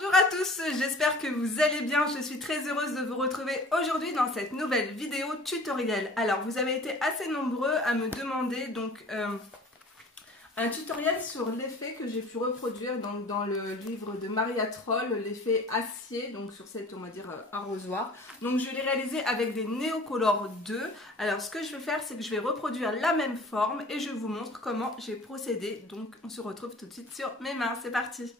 Bonjour à tous, j'espère que vous allez bien. Je suis très heureuse de vous retrouver aujourd'hui dans cette nouvelle vidéo tutoriel. Alors, vous avez été assez nombreux à me demander un tutoriel sur l'effet que j'ai pu reproduire donc, dans le livre de Maria Troll, l'effet acier, donc sur cette, on va dire, arrosoir. Donc, je l'ai réalisé avec des Neocolor 2. Alors, ce que je vais faire, c'est que je vais reproduire la même forme et je vous montre comment j'ai procédé. Donc, on se retrouve tout de suite sur mes mains. C'est parti!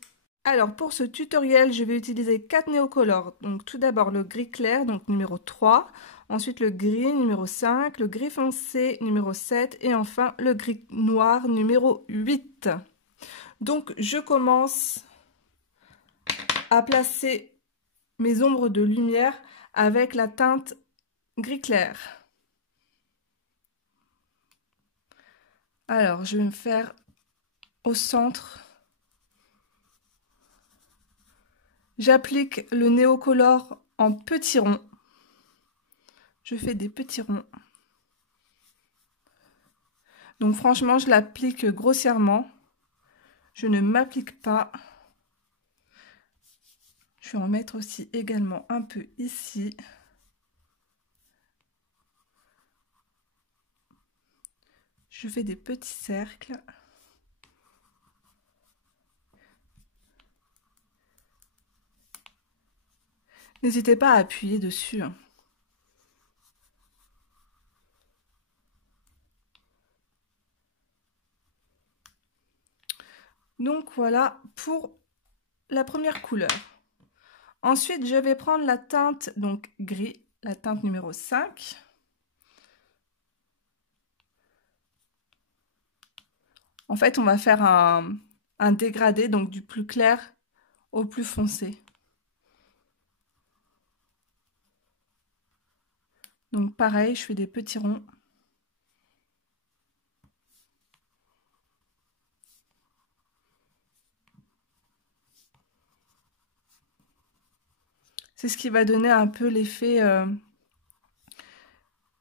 Alors pour ce tutoriel, je vais utiliser 4 néocolores. Donc tout d'abord le gris clair, donc numéro 3, ensuite le gris numéro 5, le gris foncé numéro 7 et enfin le gris noir numéro 8. Donc je commence à placer mes ombres de lumière avec la teinte gris clair. Alors je vais me faire au centre. J'applique le néocolore en petits ronds. Je fais des petits ronds. Donc franchement, je l'applique grossièrement. Je ne m'applique pas. Je vais en mettre aussi également un peu ici. Je fais des petits cercles. N'hésitez pas à appuyer dessus. Donc voilà pour la première couleur. Ensuite, je vais prendre la teinte donc gris, la teinte numéro 5. En fait, on va faire un dégradé, donc du plus clair au plus foncé. Donc pareil, je fais des petits ronds. C'est ce qui va donner un peu l'effet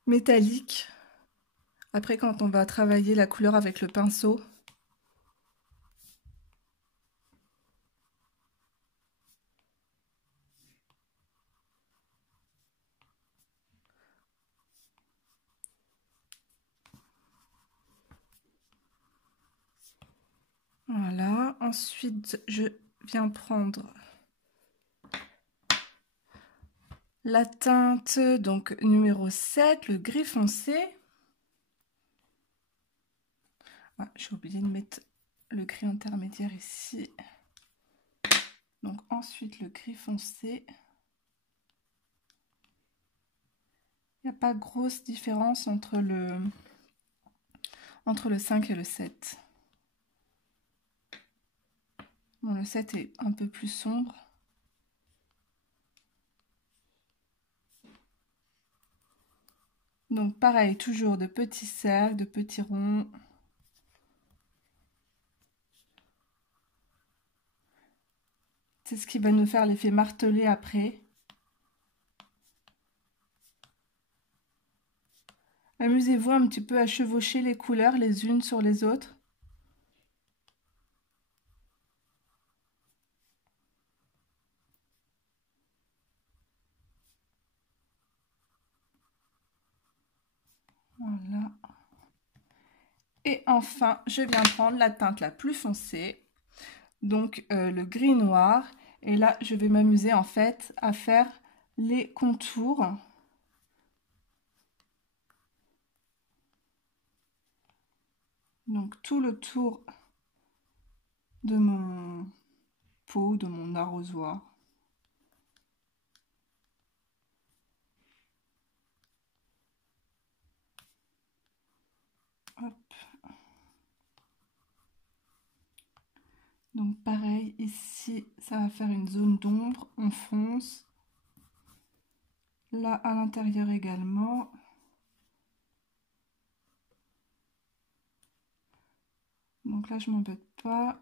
métallique. Après, quand on va travailler la couleur avec le pinceau. Voilà, ensuite je viens prendre la teinte donc numéro 7, le gris foncé. Ah, j'ai oublié de mettre le gris intermédiaire ici. Donc ensuite le gris foncé. Il n'y a pas grosse différence entre le 5 et le 7. Bon, le 7 est un peu plus sombre. Donc pareil, toujours de petits cercles, de petits ronds. C'est ce qui va nous faire l'effet martelé après. Amusez-vous un petit peu à chevaucher les couleurs les unes sur les autres. Voilà. Et enfin, je viens prendre la teinte la plus foncée, donc le gris noir. Et là, je vais m'amuser en fait à faire les contours. Donc tout le tour de mon pot, de mon arrosoir. Hop. Donc pareil, ici, ça va faire une zone d'ombre, on fonce. Là, à l'intérieur également. Donc là, je m'embête pas.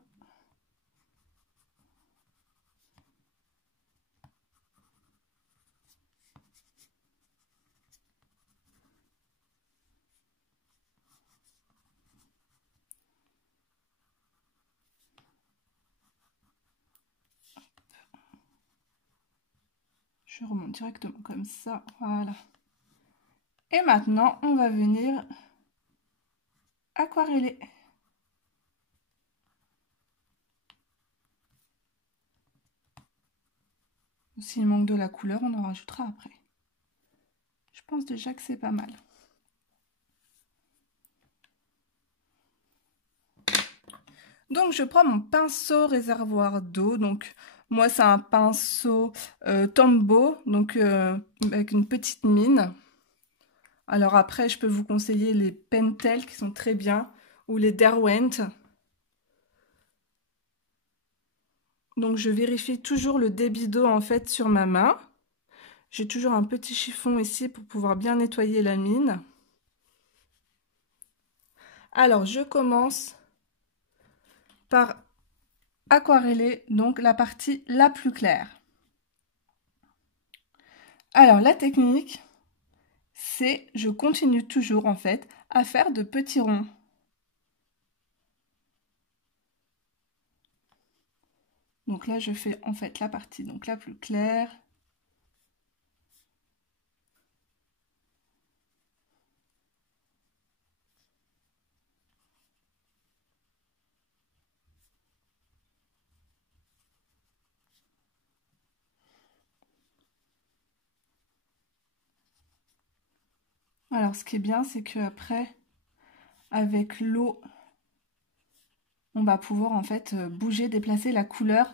Je remonte directement comme ça, voilà. Et maintenant, on va venir aquareller. S'il manque de la couleur, on en rajoutera après. Je pense déjà que c'est pas mal. Donc je prends mon pinceau réservoir d'eau. Donc moi c'est un pinceau Tombow, donc avec une petite mine. Alors après je peux vous conseiller les Pentel qui sont très bien, ou les Derwent. Donc je vérifie toujours le débit d'eau en fait sur ma main. J'ai toujours un petit chiffon ici pour pouvoir bien nettoyer la mine. Alors je commence par aquareller donc la partie la plus claire. Alors la technique, c'est je continue toujours en fait à faire de petits ronds. Donc là je fais en fait la partie donc la plus claire. Alors ce qui est bien c'est que après avec l'eau on va pouvoir en fait bouger, déplacer la couleur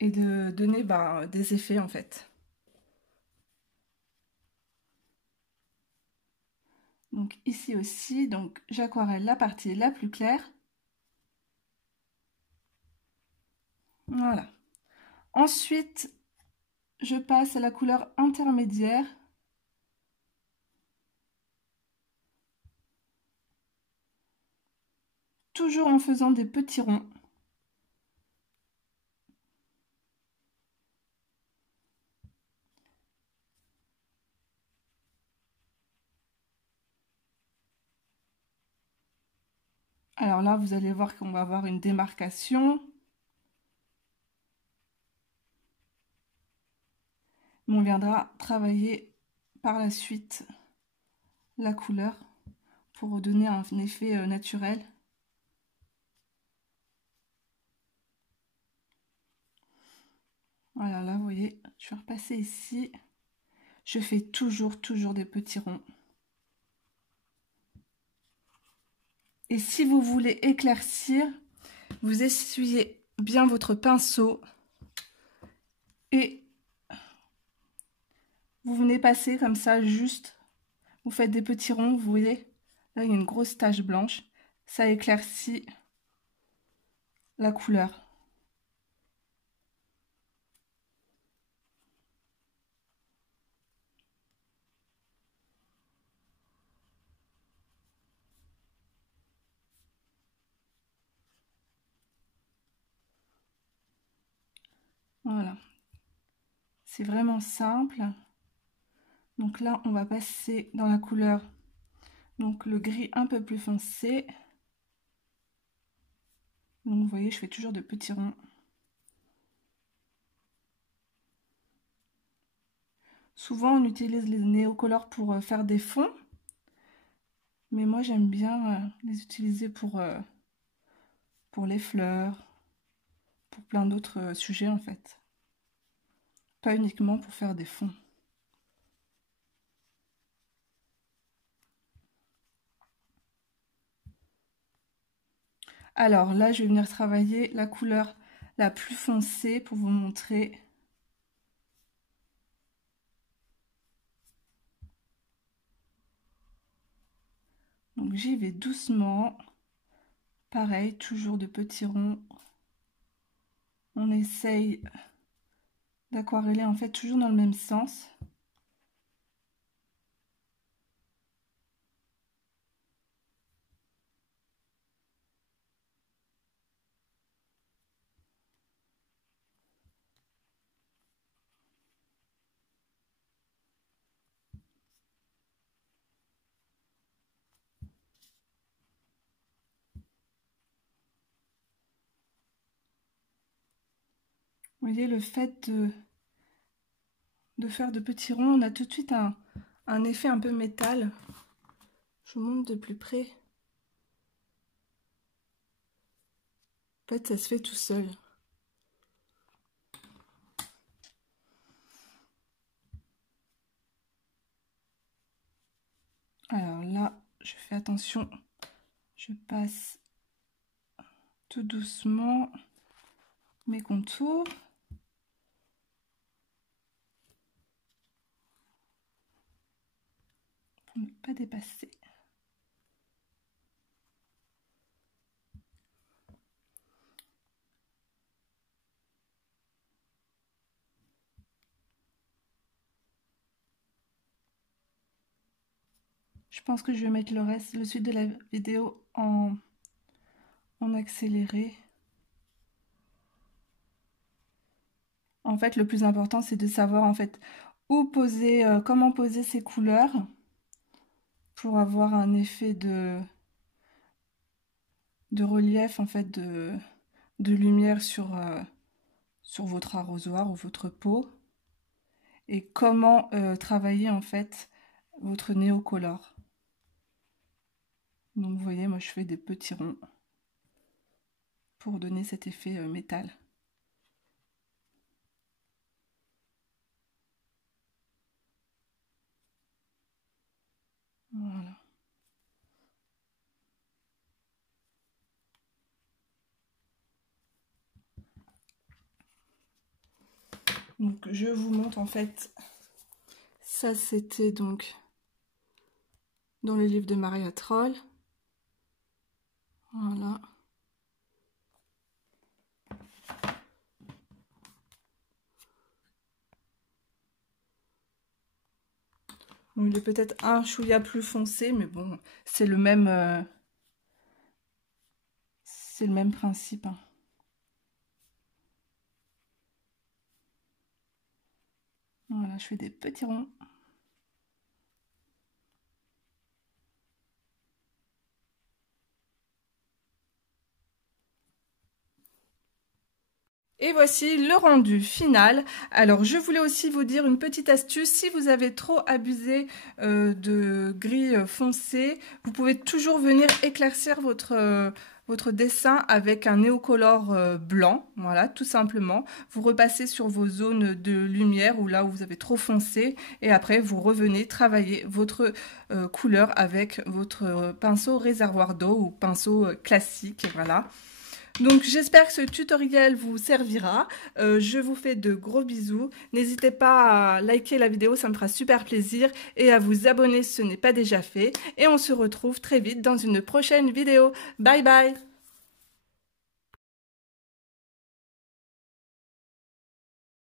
et de donner des effets en fait. Donc ici aussi, donc j'aquarelle la partie la plus claire. Voilà. Ensuite, je passe à la couleur intermédiaire. Toujours en faisant des petits ronds. Alors là, vous allez voir qu'on va avoir une démarcation. Mais on viendra travailler par la suite la couleur pour donner un effet naturel. Voilà, là, vous voyez, je vais repasser ici. Je fais toujours des petits ronds. Et si vous voulez éclaircir, vous essuyez bien votre pinceau et vous venez passer comme ça, juste, vous faites des petits ronds, vous voyez, là il y a une grosse tache blanche, ça éclaircit la couleur. Voilà, c'est vraiment simple. Donc là, on va passer dans la couleur, donc le gris un peu plus foncé. Donc vous voyez, je fais toujours de petits ronds. Souvent, on utilise les néocolores pour faire des fonds. Mais moi, j'aime bien les utiliser pour les fleurs, pour plein d'autres sujets en fait. Pas uniquement pour faire des fonds. Alors là, je vais venir travailler la couleur la plus foncée pour vous montrer. Donc j'y vais doucement. Pareil, toujours de petits ronds. On essaye d'aquareller en fait toujours dans le même sens. Vous voyez, le fait de faire de petits ronds. On a tout de suite un effet un peu métal. Je vous montre de plus près. En fait, ça se fait tout seul. Alors là, je fais attention. Je passe tout doucement mes contours. Pour ne pas dépasser. Je pense que je vais mettre le suite de la vidéo en accéléré. En fait, le plus important, c'est de savoir en fait où poser, comment poser ces couleurs pour avoir un effet de relief, en fait, de lumière sur votre arrosoir ou votre pot. Et comment travailler en fait votre néocolore. Donc vous voyez, moi je fais des petits ronds pour donner cet effet métal. Voilà. Donc je vous montre en fait, ça c'était donc dans le livre de Maria Troll. Voilà. Bon, il est peut-être un chouïa plus foncé, mais bon, c'est le même principe. Hein. Voilà, je fais des petits ronds. Et voici le rendu final. Alors je voulais aussi vous dire une petite astuce, si vous avez trop abusé de gris foncé, vous pouvez toujours venir éclaircir votre dessin avec un néocolore blanc, voilà, tout simplement. Vous repassez sur vos zones de lumière ou là où vous avez trop foncé et après vous revenez travailler votre couleur avec votre pinceau réservoir d'eau ou pinceau classique, voilà. Donc j'espère que ce tutoriel vous servira, je vous fais de gros bisous, n'hésitez pas à liker la vidéo, ça me fera super plaisir et à vous abonner si ce n'est pas déjà fait et on se retrouve très vite dans une prochaine vidéo, bye bye.